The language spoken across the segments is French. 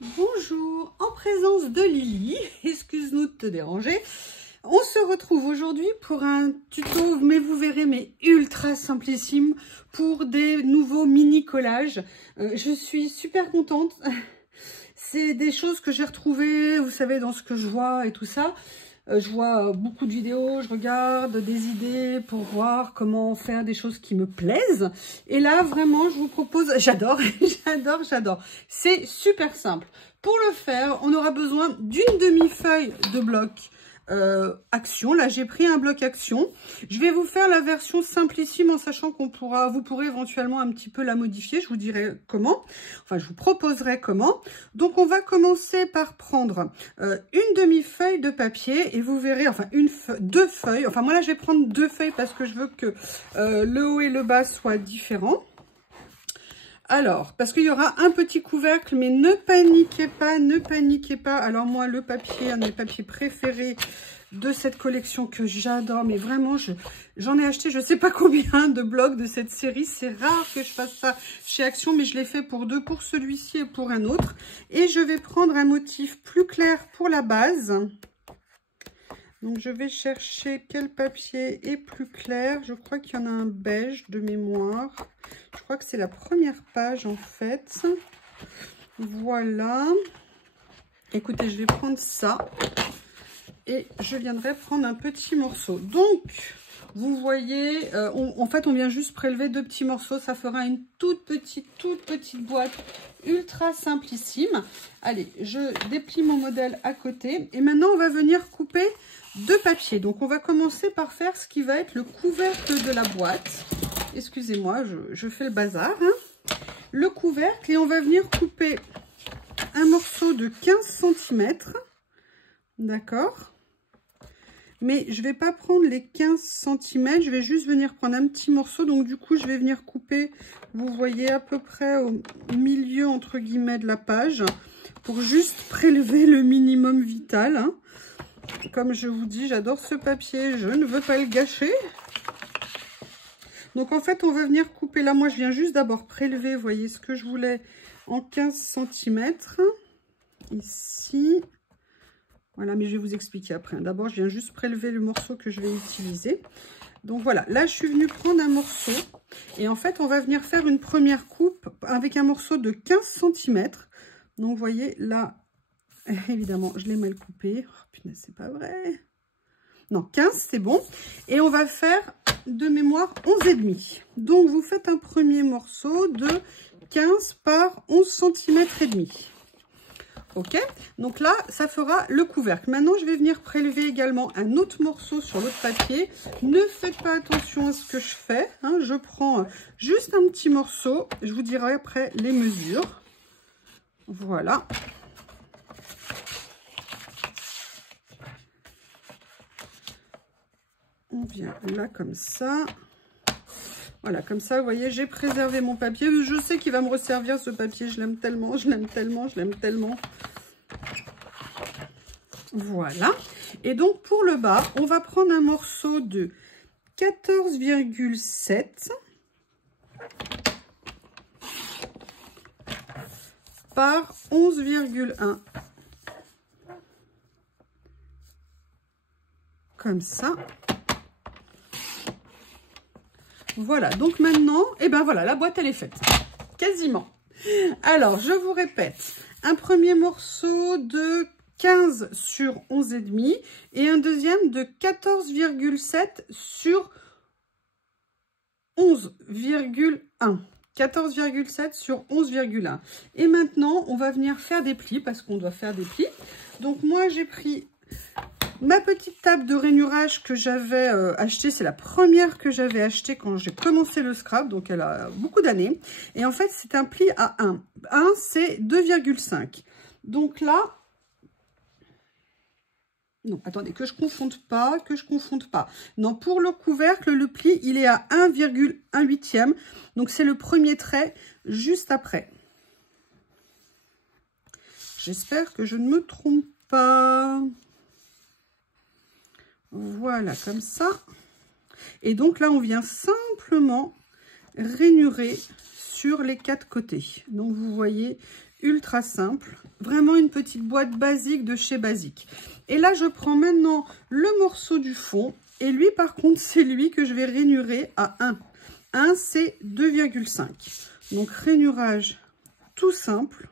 Bonjour, en présence de Lily, excuse-nous de te déranger. On se retrouve aujourd'hui pour un tuto, mais vous verrez, mais ultra simplissime pour des nouveaux mini collages. Je suis super contente. C'est des choses que j'ai retrouvées, vous savez, dans ce que je vois et tout ça. Je vois beaucoup de vidéos, je regarde des idées pour voir comment faire des choses qui me plaisent. Et là, vraiment, je vous propose, j'adore, j'adore. C'est super simple. Pour le faire, on aura besoin d'une demi-feuille de bloc action. Là, j'ai pris un bloc action. Je vais vous faire la version simplissime en sachant qu'on vous pourrez éventuellement un petit peu la modifier. Je vous dirai comment. Enfin, je vous proposerai comment. Donc, on va commencer par prendre une demi-feuille de papier et vous verrez, enfin, deux feuilles. Enfin, moi, là, je vais prendre deux feuilles parce que je veux que le haut et le bas soient différents. Alors, parce qu'il y aura un petit couvercle, mais ne paniquez pas, ne paniquez pas. Alors moi, le papier, un de mes papiers préférés de cette collection que j'adore, mais vraiment, j'en ai acheté je ne sais pas combien de blocs de cette série. C'est rare que je fasse ça chez Action, mais je l'ai fait pour deux, pour celui-ci et pour un autre. Et je vais prendre un motif plus clair pour la base. Donc, je vais chercher quel papier est plus clair. Je crois qu'il y en a un beige de mémoire. Je crois que c'est la première page, en fait. Voilà. Écoutez, je vais prendre ça. Et je viendrai prendre un petit morceau. Donc, vous voyez, en fait, on vient juste prélever deux petits morceaux. Ça fera une toute petite boîte ultra simplissime. Allez, je déplie mon modèle à côté. Et maintenant, on va venir couper deux papiers. Donc, on va commencer par faire ce qui va être le couvercle de la boîte. Excusez-moi, je fais le bazar. Hein. Le couvercle, et on va venir couper un morceau de 15 cm. D'accord? Mais je ne vais pas prendre les 15 cm, je vais juste venir prendre un petit morceau. Donc, du coup, je vais venir couper, vous voyez, à peu près au milieu, entre guillemets, de la page. Pour juste prélever le minimum vital. Hein. Comme je vous dis, j'adore ce papier, je ne veux pas le gâcher. Donc, en fait, on va venir couper. Là, moi, je viens juste d'abord prélever, vous voyez, ce que je voulais en 15 cm. Ici. Voilà, mais je vais vous expliquer après. D'abord, je viens juste prélever le morceau que je vais utiliser. Donc, voilà. Là, je suis venue prendre un morceau. Et en fait, on va venir faire une première coupe avec un morceau de 15 cm. Donc, vous voyez, là, évidemment, je l'ai mal coupé. Oh, punaise, c'est pas vrai. Non, 15, c'est bon. Et on va faire, de mémoire, 11,5. Donc, vous faites un premier morceau de 15 par 11 cm et demi. Ok, donc là, ça fera le couvercle. Maintenant, je vais venir prélever également un autre morceau sur l'autre papier. Ne faites pas attention à ce que je fais. Hein. Je prends juste un petit morceau. Je vous dirai après les mesures. Voilà. On vient là comme ça. Voilà, comme ça, vous voyez, j'ai préservé mon papier. Je sais qu'il va me resservir ce papier. Je l'aime tellement, je l'aime tellement, je l'aime tellement. Voilà. Et donc, pour le bas, on va prendre un morceau de 14,7 par 11,1. Comme ça. Voilà, donc maintenant, et ben voilà, la boîte, elle est faite. Quasiment. Alors, je vous répète, un premier morceau de 15 sur 11,5 et un deuxième de 14,7 sur 11,1. 14,7 sur 11,1. Et maintenant, on va venir faire des plis parce qu'on doit faire des plis. Donc, moi, j'ai pris ma petite table de rainurage que j'avais achetée. C'est la première que j'avais achetée quand j'ai commencé le scrap. Donc, elle a beaucoup d'années. Et en fait, c'est un pli à 1. 1, c'est 2,5. Donc là... Non, attendez, que je confonde pas. Non, pour le couvercle, le pli, il est à 1,1/8. Donc, c'est le premier trait juste après. J'espère que je ne me trompe pas. Voilà, comme ça. Et donc, là, on vient simplement rainurer sur les quatre côtés. Donc, vous voyez ultra simple. Vraiment une petite boîte basique de chez Basique. Et là, je prends maintenant le morceau du fond. Et lui, par contre, c'est lui que je vais rainurer à 1. 1, c'est 2,5. Donc, rainurage tout simple.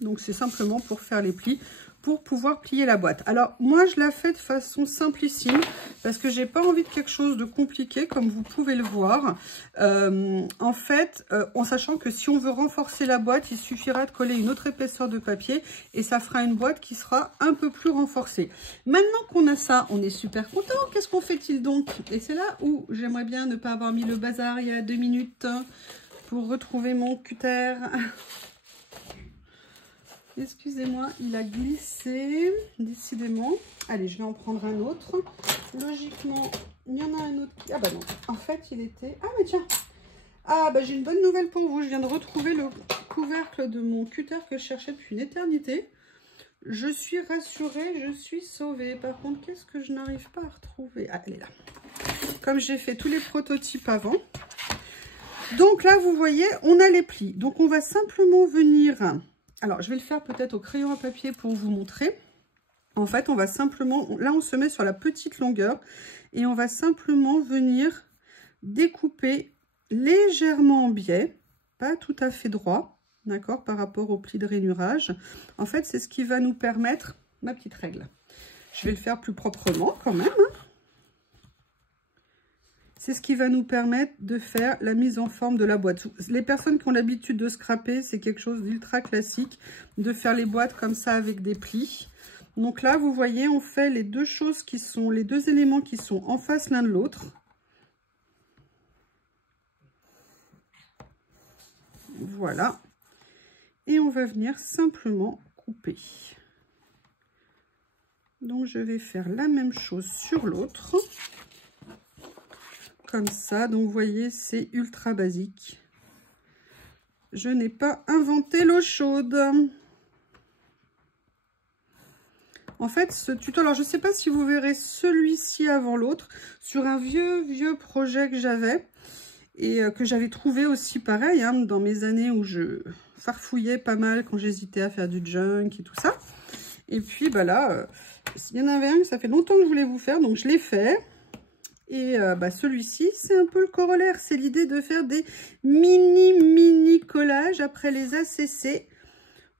Donc, c'est simplement pour faire les plis, pour pouvoir plier la boîte. Alors, moi, je la fais de façon simplissime, parce que j'ai pas envie de quelque chose de compliqué, comme vous pouvez le voir. En fait, en sachant que si on veut renforcer la boîte, il suffira de coller une autre épaisseur de papier, et ça fera une boîte qui sera un peu plus renforcée. Maintenant qu'on a ça, on est super content. Qu'est-ce qu'on fait-il donc? Et c'est là où j'aimerais bien ne pas avoir mis le bazar il y a 2 minutes, pour retrouver mon cutter. Excusez-moi, il a glissé, décidément. Allez, je vais en prendre un autre. Logiquement, il y en a un autre. Ah bah non, en fait, il était... Ah mais tiens. Ah bah j'ai une bonne nouvelle pour vous. Je viens de retrouver le couvercle de mon cutter que je cherchais depuis une éternité. Je suis rassurée, je suis sauvée. Par contre, qu'est-ce que je n'arrive pas à retrouver? Ah, elle est là. Comme j'ai fait tous les prototypes avant. Donc là, vous voyez, on a les plis. Donc on va simplement venir... Alors, je vais le faire peut-être au crayon à papier pour vous montrer. En fait, on va simplement... Là, on se met sur la petite longueur. Et on va simplement venir découper légèrement en biais. Pas tout à fait droit, d'accord, par rapport au pli de rainurage. En fait, c'est ce qui va nous permettre... Ma petite règle. Je vais le faire plus proprement quand même. C'est ce qui va nous permettre de faire la mise en forme de la boîte. Les personnes qui ont l'habitude de scraper, c'est quelque chose d'ultra classique, de faire les boîtes comme ça avec des plis. Donc là, vous voyez, on fait les deux choses qui sont, les deux éléments qui sont en face l'un de l'autre. Voilà. Et on va venir simplement couper. Donc je vais faire la même chose sur l'autre. Comme ça, donc vous voyez, c'est ultra basique. Je n'ai pas inventé l'eau chaude. En fait, ce tuto, alors je ne sais pas si vous verrez celui-ci avant l'autre, sur un vieux projet que j'avais, et que j'avais trouvé aussi pareil, hein, dans mes années où je farfouillais pas mal, quand j'hésitais à faire du junk et tout ça. Et puis, bah là, il y en avait un que ça fait longtemps que je voulais vous faire, donc je l'ai fait. Et celui-ci, c'est un peu le corollaire. C'est l'idée de faire des mini collages. Après les ACC,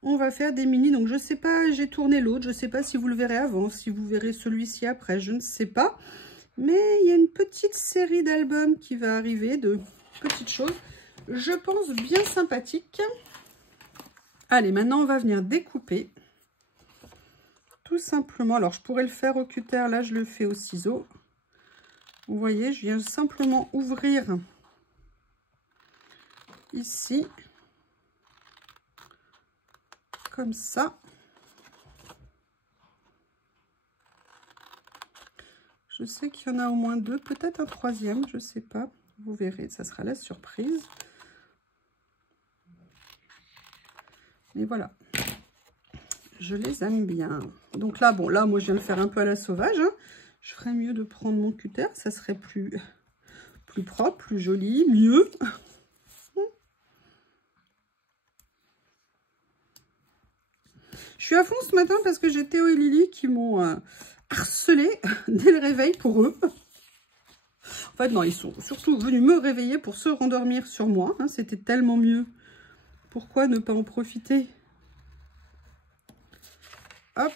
on va faire des mini. Donc, je ne sais pas, j'ai tourné l'autre. Je ne sais pas si vous le verrez avant, si vous verrez celui-ci après. Je ne sais pas. Mais il y a une petite série d'albums qui va arriver, de petites choses, je pense, bien sympathiques. Allez, maintenant, on va venir découper. Tout simplement. Alors, je pourrais le faire au cutter. Là, je le fais au ciseau. Vous voyez, je viens simplement ouvrir ici, comme ça. Je sais qu'il y en a au moins 2, peut-être un 3e, je ne sais pas. Vous verrez, ça sera la surprise. Et voilà, je les aime bien. Donc là, bon, là, moi, je viens de le faire un peu à la sauvage, hein. Je ferais mieux de prendre mon cutter, ça serait plus propre, plus joli, mieux. Je suis à fond ce matin parce que j'ai Théo et Lily qui m'ont harcelé dès le réveil pour eux. En fait, non, ils sont surtout venus me réveiller pour se rendormir sur moi. Hein, c'était tellement mieux. Pourquoi ne pas en profiter? Hop.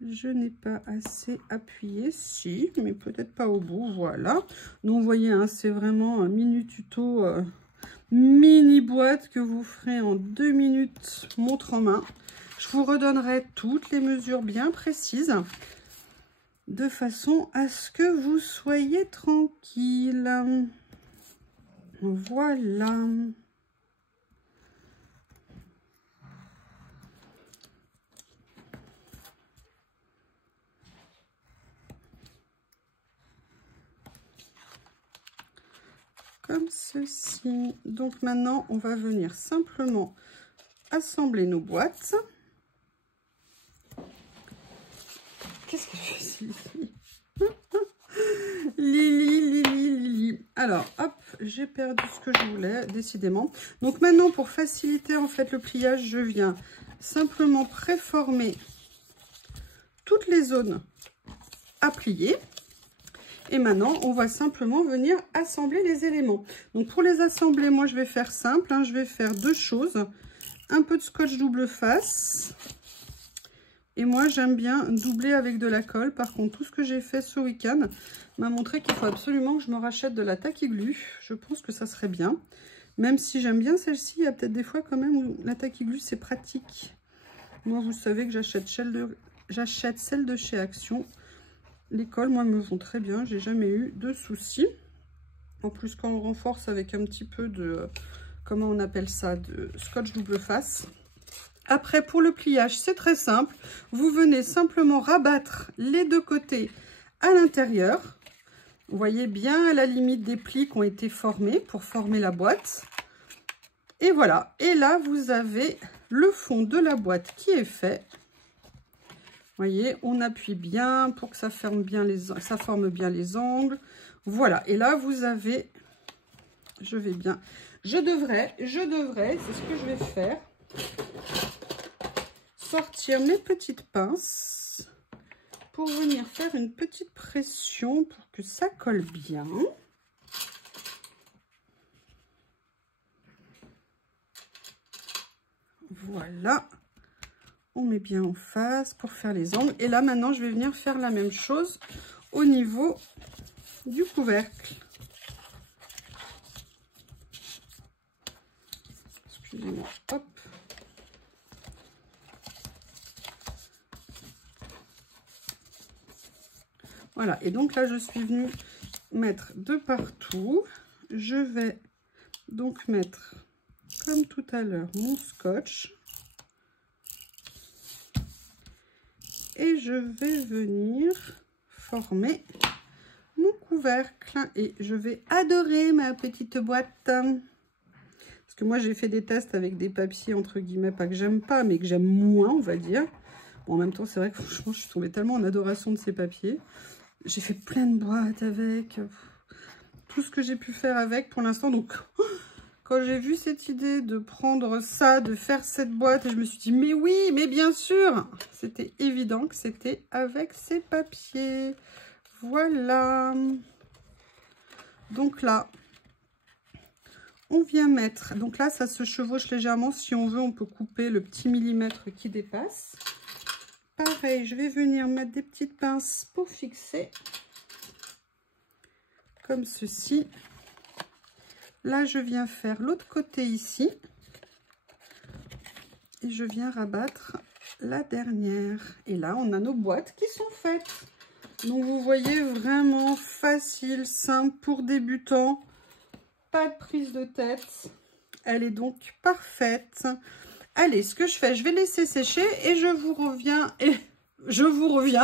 Je n'ai pas assez appuyé, si, mais peut-être pas au bout, voilà. Donc, vous voyez, hein, c'est vraiment un mini tuto, mini boîte que vous ferez en 2 minutes, montre en main. Je vous redonnerai toutes les mesures bien précises, de façon à ce que vous soyez tranquille. Voilà. Comme ceci. Donc maintenant, on va venir simplement assembler nos boîtes. Qu'est-ce qu'elle fait, Sylvie? Alors, hop, j'ai perdu ce que je voulais, décidément. Donc maintenant, pour faciliter en fait le pliage, je viens simplement préformer toutes les zones à plier. Et maintenant, on va simplement venir assembler les éléments. Donc pour les assembler, moi je vais faire simple, hein, je vais faire deux choses. Un peu de scotch double face. Et moi j'aime bien doubler avec de la colle. Par contre, tout ce que j'ai fait ce week-end m'a montré qu'il faut absolument que je me rachète de la tacky glue. Je pense que ça serait bien. Même si j'aime bien celle-ci, il y a peut-être des fois quand même où la tacky glue c'est pratique. Moi vous savez que j'achète celle de chez Action. Les colles, moi, me vont très bien. J'ai jamais eu de soucis. En plus, quand on renforce avec un petit peu de... Comment on appelle ça? De scotch double face. Après, pour le pliage, c'est très simple. Vous venez simplement rabattre les deux côtés à l'intérieur. Vous voyez bien à la limite des plis qui ont été formés pour former la boîte. Et voilà. Et là, vous avez le fond de la boîte qui est fait. Voyez, on appuie bien pour que ça forme bien les angles. Voilà, et là vous avez, je devrais, c'est ce que je vais faire, sortir mes petites pinces pour venir faire une petite pression pour que ça colle bien. Voilà. On met bien en face pour faire les angles. Et là, maintenant, je vais venir faire la même chose au niveau du couvercle. Excusez-moi. Hop. Voilà. Et donc là, je suis venue mettre de partout. Je vais donc mettre, comme tout à l'heure, mon scotch. Et je vais venir former mon couvercle. Et je vais adorer ma petite boîte. Parce que moi, j'ai fait des tests avec des papiers, entre guillemets, pas que j'aime pas, mais que j'aime moins, on va dire. Bon, en même temps, c'est vrai que franchement, je suis tombée tellement en adoration de ces papiers. J'ai fait plein de boîtes avec. Tout ce que j'ai pu faire avec pour l'instant. Donc... Quand j'ai vu cette idée de prendre ça, de faire cette boîte, je me suis dit, mais oui, mais bien sûr, c'était évident que c'était avec ces papiers. Voilà. Donc là, on vient mettre, donc là, ça se chevauche légèrement. Si on veut, on peut couper le petit millimètre qui dépasse. Pareil, je vais venir mettre des petites pinces pour fixer. Comme ceci. Là, je viens faire l'autre côté ici. Et je viens rabattre la dernière. Et là, on a nos boîtes qui sont faites. Donc, vous voyez, vraiment facile, simple pour débutants. Pas de prise de tête. Elle est donc parfaite. Allez, ce que je fais, je vais laisser sécher et je vous reviens.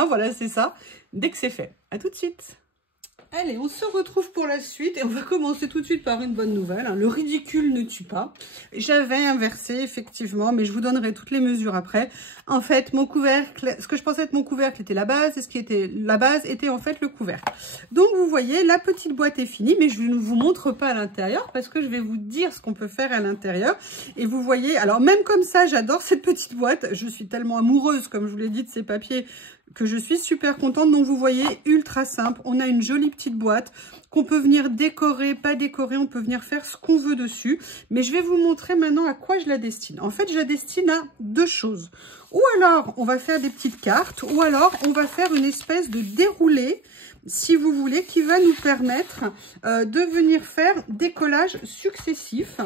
Voilà, c'est ça. Dès que c'est fait. À tout de suite. Allez, on se retrouve pour la suite et on va commencer tout de suite par une bonne nouvelle. Le ridicule ne tue pas. J'avais inversé, effectivement, mais je vous donnerai toutes les mesures après. En fait, mon couvercle, ce que je pensais être mon couvercle était la base et ce qui était la base était en fait le couvercle. Donc, vous voyez, la petite boîte est finie, mais je ne vous montre pas à l'intérieur parce que je vais vous dire ce qu'on peut faire à l'intérieur. Et vous voyez, alors même comme ça, j'adore cette petite boîte. Je suis tellement amoureuse, comme je vous l'ai dit, de ces papiers que je suis super contente. Donc vous voyez, ultra simple, on a une jolie petite boîte qu'on peut venir décorer, pas décorer, on peut venir faire ce qu'on veut dessus. Mais je vais vous montrer maintenant à quoi je la destine. En fait, je la destine à deux choses. Ou alors, on va faire des petites cartes, ou alors on va faire une espèce de déroulé, si vous voulez, qui va nous permettre de venir faire des collages successifs.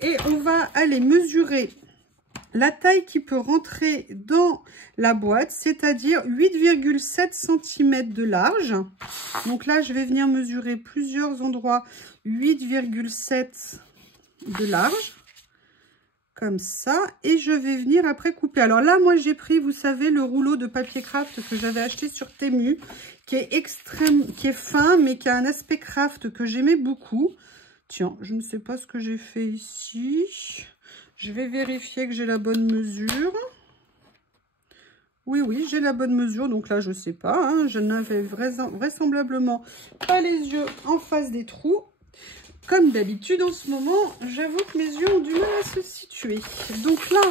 Et on va aller mesurer la taille qui peut rentrer dans la boîte, c'est-à-dire 8,7 cm de large. Donc là, je vais venir mesurer plusieurs endroits, 8,7 de large, comme ça. Et je vais venir après couper. Alors là, moi, j'ai pris, vous savez, le rouleau de papier craft que j'avais acheté sur Temu, qui est fin, mais qui a un aspect craft que j'aimais beaucoup. Tiens, je ne sais pas ce que j'ai fait ici. Je vais vérifier que j'ai la bonne mesure. Oui, j'ai la bonne mesure. Donc là, je ne sais pas. Je n'avais vraisemblablement pas les yeux en face des trous. comme d'habitude en ce moment, j'avoue que mes yeux ont du mal à se situer. Donc là,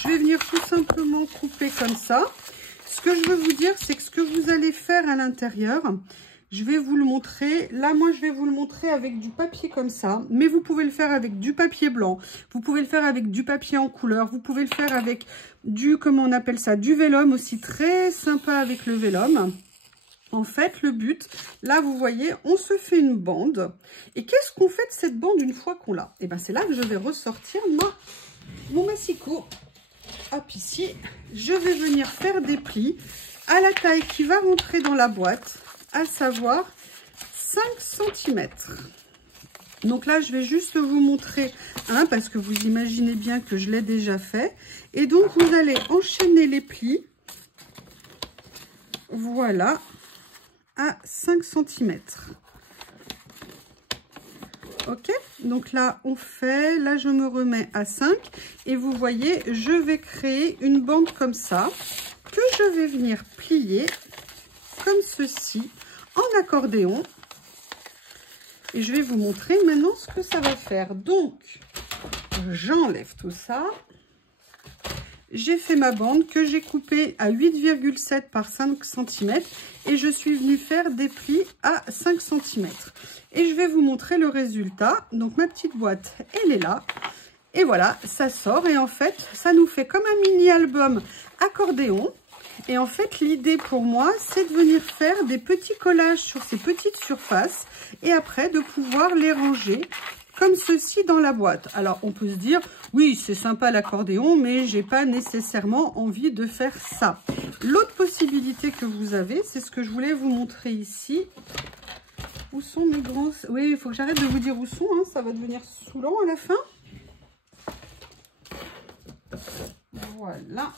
je vais venir tout simplement couper comme ça. Ce que je veux vous dire, c'est que ce que vous allez faire à l'intérieur, je vais vous le montrer. Là, moi, je vais vous le montrer avec du papier comme ça. Mais vous pouvez le faire avec du papier blanc. Vous pouvez le faire avec du papier en couleur. Vous pouvez le faire avec du, comment on appelle ça, du vélum aussi. Très sympa avec le vélum. En fait, le but, là, vous voyez, on se fait une bande. Et qu'est-ce qu'on fait de cette bande une fois qu'on l'a? Et bien, c'est là que je vais ressortir mon massicot. Hop, ici, je vais venir faire des plis à la taille qui va rentrer dans la boîte, à savoir 5 cm. Donc là, je vais juste vous montrer un, parce que vous imaginez bien que je l'ai déjà fait. Et donc, vous allez enchaîner les plis. Voilà. À 5 cm. Ok, donc là on fait, là je me remets à 5 et vous voyez, je vais créer une bande comme ça que je vais venir plier comme ceci en accordéon et je vais vous montrer maintenant ce que ça va faire. Donc j'enlève tout ça. J'ai fait ma bande que j'ai coupée à 8,7 par 5 cm et je suis venue faire des plis à 5 cm. Et je vais vous montrer le résultat. Donc ma petite boîte, elle est là. Et voilà, ça sort et en fait, ça nous fait comme un mini album accordéon. Et en fait, l'idée pour moi, c'est de venir faire des petits collages sur ces petites surfaces et après de pouvoir les ranger comme ceci dans la boîte. Alors, on peut se dire, oui, c'est sympa l'accordéon, mais j'ai pas nécessairement envie de faire ça. L'autre possibilité que vous avez, c'est ce que je voulais vous montrer ici. Où sont mes grands... Oui, il faut que j'arrête de vous dire où sont, hein, ça va devenir saoulant à la fin. Voilà.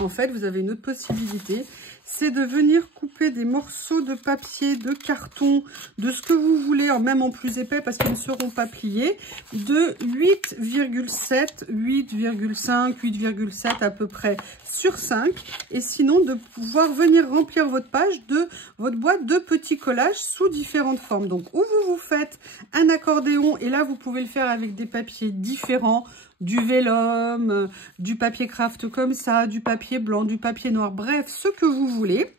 En fait, vous avez une autre possibilité, c'est de venir couper des morceaux de papier, de carton, de ce que vous voulez, même en plus épais parce qu'ils ne seront pas pliés, de 8,7, 8,5, 8,7 à peu près sur 5. Et sinon, de pouvoir venir remplir votre page de votre boîte de petits collages sous différentes formes. Donc, où vous faites un accordéon, et là, vous pouvez le faire avec des papiers différents, du vélum, du papier craft comme ça, du papier blanc, du papier noir, bref, ce que vous voulez.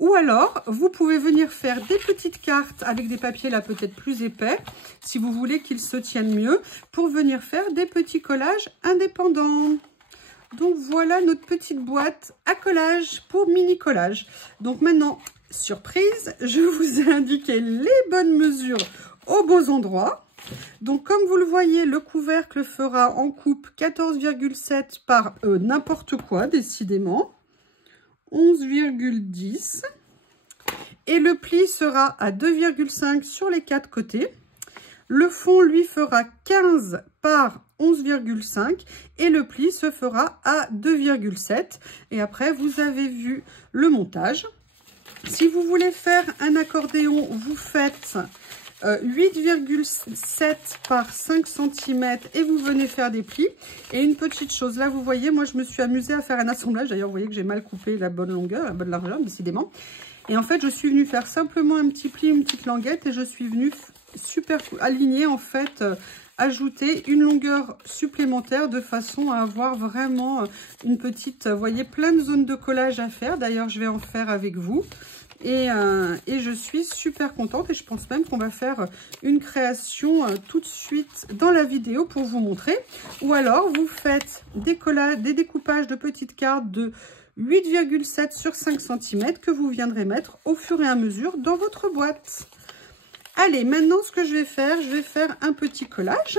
Ou alors, vous pouvez venir faire des petites cartes avec des papiers là peut-être plus épais, si vous voulez qu'ils se tiennent mieux, pour venir faire des petits collages indépendants. Donc voilà notre petite boîte à collage pour mini collage. Donc maintenant, surprise, je vous ai indiqué les bonnes mesures aux bons endroits. Donc, comme vous le voyez, le couvercle fera en coupe 14,7 par n'importe quoi, décidément. 11,10. Et le pli sera à 2,5 sur les 4 côtés. Le fond, lui, fera 15 par 11,5. Et le pli se fera à 2,7. Et après, vous avez vu le montage. Si vous voulez faire un accordéon, vous faites... 8,7 par 5 cm et vous venez faire des plis. Et une petite chose, là vous voyez, moi je me suis amusée à faire un assemblage. D'ailleurs vous voyez que j'ai mal coupé la bonne longueur, la bonne largeur décidément. Et en fait je suis venue faire simplement un petit pli, une petite languette et je suis venue super aligner en fait, ajouter une longueur supplémentaire de façon à avoir vraiment une petite, vous voyez, plein de zones de collage à faire. D'ailleurs je vais en faire avec vous. Et je suis super contente et je pense même qu'on va faire une création tout de suite dans la vidéo pour vous montrer. Ou alors vous faites des découpages de petites cartes de 8,7 sur 5 cm que vous viendrez mettre au fur et à mesure dans votre boîte. Allez, maintenant ce que je vais faire un petit collage.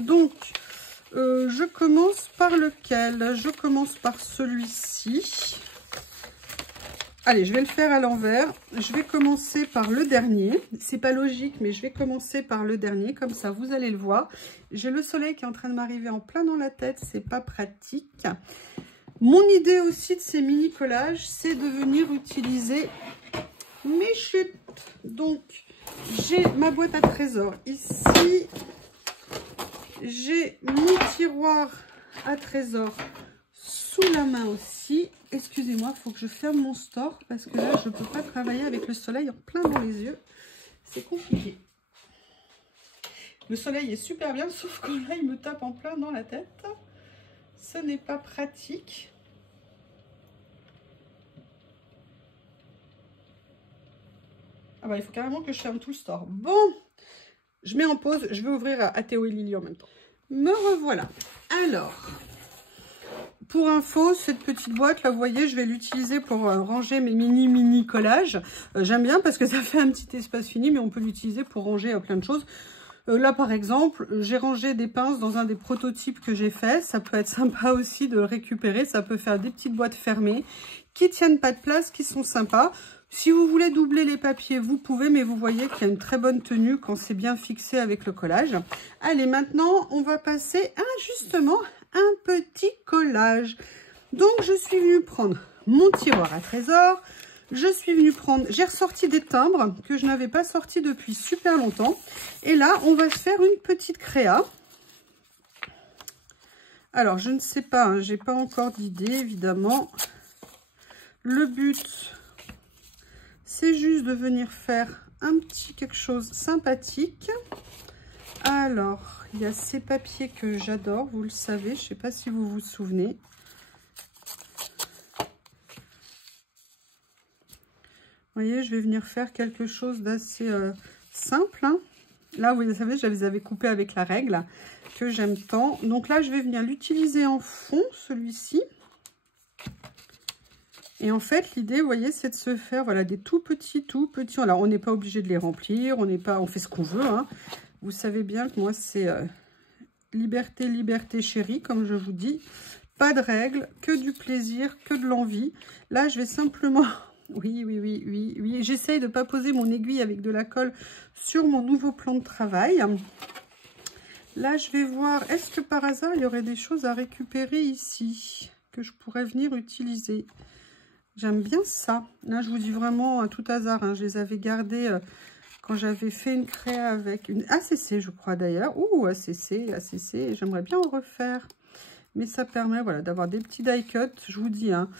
Donc, je commence par lequel? Je commence par celui-ci. Allez, je vais le faire à l'envers. Je vais commencer par le dernier. C'est pas logique, mais je vais commencer par le dernier. Comme ça, vous allez le voir. J'ai le soleil qui est en train de m'arriver en plein dans la tête. C'est pas pratique. Mon idée aussi de ces mini collages, c'est de venir utiliser mes chutes. Donc, j'ai ma boîte à trésors ici. J'ai mon tiroir à trésors sous la main aussi. Excusez-moi, il faut que je ferme mon store parce que là, je ne peux pas travailler avec le soleil en plein dans les yeux. C'est compliqué. Le soleil est super bien, sauf que là, il me tape en plein dans la tête. Ce n'est pas pratique. Ah bah, il faut carrément que je ferme tout le store. Bon, je mets en pause. Je vais ouvrir à Théo et Lily en même temps. Me revoilà. Alors, pour info, cette petite boîte, là, vous voyez, je vais l'utiliser pour ranger mes mini collages. J'aime bien parce que ça fait un petit espace fini, mais on peut l'utiliser pour ranger plein de choses. Là, par exemple, j'ai rangé des pinces dans un des prototypes que j'ai fait. Ça peut être sympa aussi de le récupérer. Ça peut faire des petites boîtes fermées qui tiennent pas de place, qui sont sympas. Si vous voulez doubler les papiers, vous pouvez, mais vous voyez qu'il y a une très bonne tenue quand c'est bien fixé avec le collage. Allez, maintenant, on va passer à justement un petit collage. Donc, je suis venue prendre mon tiroir à trésors. Je suis venue prendre, j'ai ressorti des timbres que je n'avais pas sortis depuis super longtemps. Et là, on va se faire une petite créa. Alors, je ne sais pas, hein, j'ai pas encore d'idée, évidemment. Le but, c'est juste de venir faire un petit quelque chose sympathique. Alors, il y a ces papiers que j'adore, vous le savez, je ne sais pas si vous vous souvenez. Vous voyez, je vais venir faire quelque chose d'assez simple. Hein. Là, vous savez, je les avais coupés avec la règle que j'aime tant. Donc là, je vais venir l'utiliser en fond, celui-ci. Et en fait, l'idée, vous voyez, c'est de se faire voilà, des tout petits. Alors, on n'est pas obligé de les remplir, on fait ce qu'on veut. Hein. Vous savez bien que moi, c'est liberté, liberté chérie, comme je vous dis. Pas de règles, que du plaisir, que de l'envie. Là, je vais simplement... Oui. J'essaye de ne pas poser mon aiguille avec de la colle sur mon nouveau plan de travail. Là, je vais voir, est-ce que par hasard, il y aurait des choses à récupérer ici que je pourrais venir utiliser. J'aime bien ça. Là, je vous dis vraiment à tout hasard. Hein, je les avais gardés quand j'avais fait une créa avec une ACC, je crois d'ailleurs. Ouh, ACC. J'aimerais bien en refaire. Mais ça permet voilà, d'avoir des petits die cuts. Je vous dis, hein.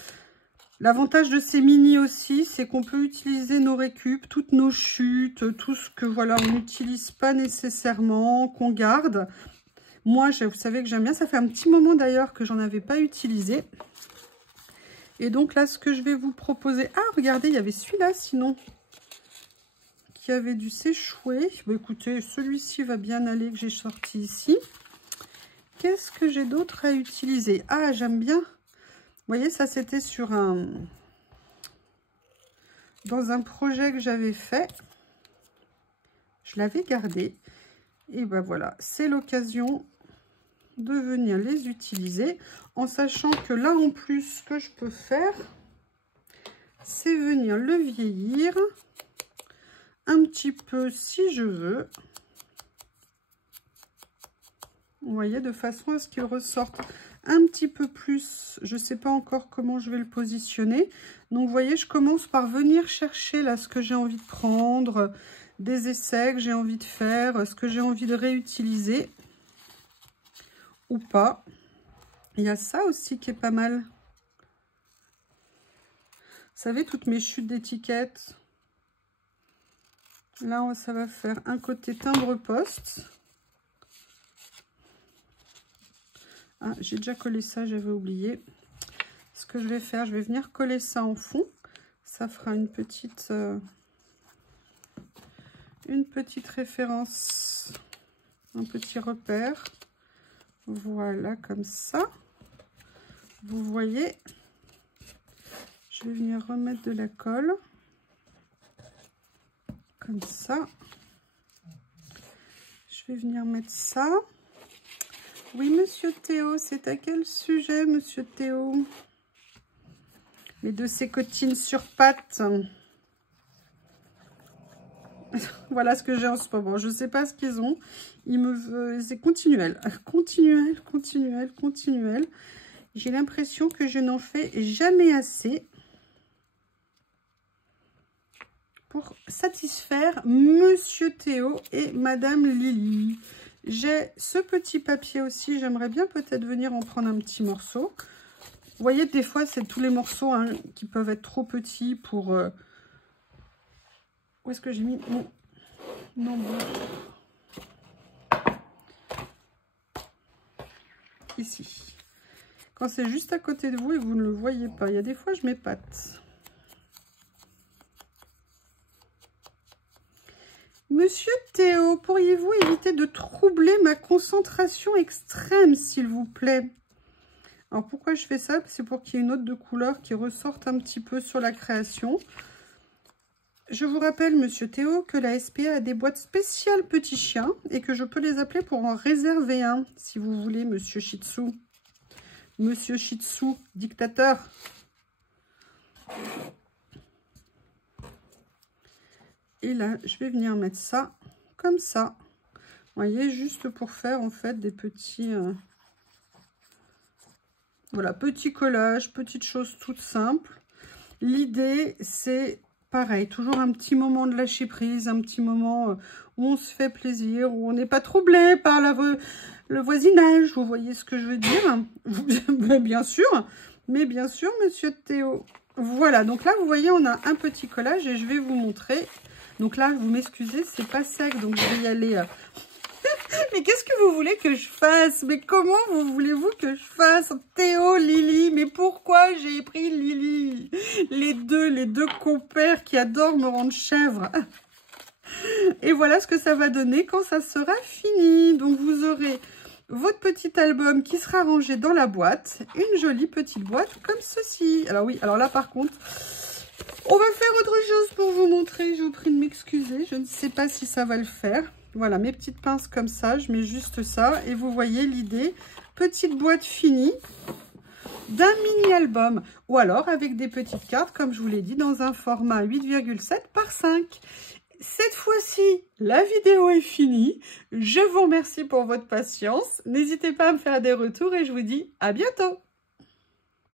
L'avantage de ces mini aussi, c'est qu'on peut utiliser nos récup, toutes nos chutes, tout ce que voilà, on n'utilise pas nécessairement, qu'on garde. Moi, vous savez que j'aime bien. Ça fait un petit moment d'ailleurs que j'en avais pas utilisé. Et donc là, ce que je vais vous proposer... Ah, regardez, il y avait celui-là sinon, qui avait dû s'échouer. Bon, écoutez, celui-ci va bien aller, que j'ai sorti ici. Qu'est-ce que j'ai d'autre à utiliser? Ah, j'aime bien... Vous voyez, ça c'était sur dans un projet que j'avais fait. Je l'avais gardé. Et ben voilà, c'est l'occasion de venir les utiliser. En sachant que là en plus, ce que je peux faire, c'est venir le vieillir un petit peu si je veux. Vous voyez, de façon à ce qu'il ressorte un petit peu plus. Je ne sais pas encore comment je vais le positionner. Donc, vous voyez, je commence par venir chercher là ce que j'ai envie de prendre, des essais que j'ai envie de faire, ce que j'ai envie de réutiliser ou pas. Il y a ça aussi qui est pas mal. Vous savez, toutes mes chutes d'étiquettes. Là, ça va faire un côté timbre-poste. Ah, j'ai déjà collé ça, j'avais oublié. Ce que je vais faire, je vais venir coller ça en fond. Ça fera une petite référence, un petit repère. Voilà, comme ça. Vous voyez, je vais venir remettre de la colle. Comme ça. Je vais venir mettre ça. Oui, monsieur Théo, c'est à quel sujet, monsieur Théo? Les deux sécotines sur pattes. Voilà ce que j'ai en ce moment. Je ne sais pas ce qu'ils ont. C'est continuel. Continuel. J'ai l'impression que je n'en fais jamais assez pour satisfaire monsieur Théo et madame Lily. J'ai ce petit papier aussi. J'aimerais bien peut-être venir en prendre un petit morceau. Vous voyez, des fois, c'est tous les morceaux hein, qui peuvent être trop petits pour... Où est-ce que j'ai mis mon... Non, bon. ici. Quand c'est juste à côté de vous et que vous ne le voyez pas, il y a des fois je m'épate. Monsieur Théo, pourriez-vous éviter de troubler ma concentration extrême, s'il vous plaît? Alors, pourquoi je fais ça? C'est pour qu'il y ait une autre de couleur qui ressorte un petit peu sur la création. Je vous rappelle, monsieur Théo, que la SPA a des boîtes spéciales petits chiens et que je peux les appeler pour en réserver un, si vous voulez, monsieur Shih Tzu. Monsieur Shih Tzu, dictateur. Et là, je vais venir mettre ça comme ça. Vous voyez, juste pour faire en fait des petits... voilà, petits collages, petites choses toutes simples. L'idée, c'est pareil, toujours un petit moment de lâcher prise, un petit moment où on se fait plaisir, où on n'est pas troublé par le voisinage. Vous voyez ce que je veux dire? Bien sûr, monsieur Théo. Voilà, donc là, vous voyez, on a un petit collage et je vais vous montrer. Donc là, vous m'excusez, c'est pas sec, donc je vais y aller... Mais qu'est-ce que vous voulez que je fasse? Mais comment voulez-vous que je fasse? Théo, Lily, mais pourquoi j'ai pris Lily? Les deux compères qui adorent me rendre chèvre. Et voilà ce que ça va donner quand ça sera fini. Donc vous aurez votre petit album qui sera rangé dans la boîte. Une jolie petite boîte comme ceci. Alors oui, alors là par contre... on va faire autre chose pour vous montrer. Je vous prie de m'excuser. Je ne sais pas si ça va le faire. Voilà, mes petites pinces comme ça. Je mets juste ça. Et vous voyez l'idée. Petite boîte finie d'un mini-album. Ou alors avec des petites cartes, comme je vous l'ai dit, dans un format 8,7 par 5. Cette fois-ci, la vidéo est finie. Je vous remercie pour votre patience. N'hésitez pas à me faire des retours et je vous dis à bientôt.